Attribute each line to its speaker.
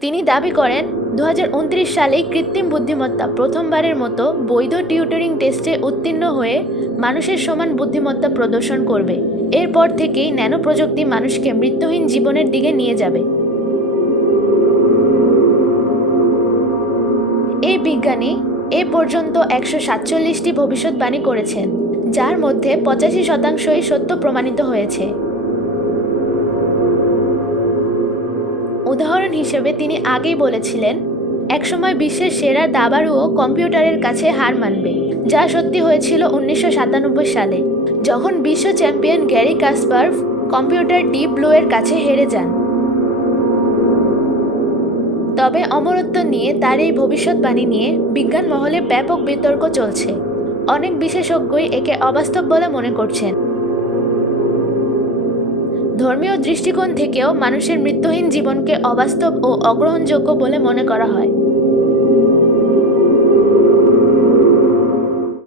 Speaker 1: তিনি দাবি করেন দু সালেই কৃত্রিম বুদ্ধিমত্তা প্রথমবারের মতো বৈধ টিউটরিং টেস্টে উত্তীর্ণ হয়ে মানুষের সমান বুদ্ধিমত্তা প্রদর্শন করবে। এরপর থেকেই ন্যানো প্রযুক্তি মানুষকে মৃত্যুহীন জীবনের দিকে নিয়ে যাবে। এই বিজ্ঞানী এ পর্যন্ত একশো সাতচল্লিশটি ভবিষ্যৎবাণী করেছেন, যার মধ্যে পঁচাশি শতাংশই সত্য প্রমাণিত হয়েছে। উদাহরণ হিসেবে তিনি আগেই বলেছিলেন, একসময় বিশ্বের সেরা দাবাড়ুও কম্পিউটারের কাছে হার মানবে। যা সত্যি হয়েছিল উনিশশো সাতানব্বই সালে, যখন বিশ্ব champion Garry Kasparov computer Deep Blue এর কাছে হেরে যান। তবে অমরত্ব নিয়ে তার এই ভবিষ্যৎবাণী নিয়ে বিজ্ঞান মহলে ব্যাপক বিতর্ক চলছে। অনেক বিশেষজ্ঞই একে অবাস্তব বলে মনে করছেন। ধর্মীয় দৃষ্টিকোণ থেকেও মানুষের মৃত্যুহীন জীবনকে অবাস্তব ও অগ্রহণযোগ্য বলে মনে করা হয়।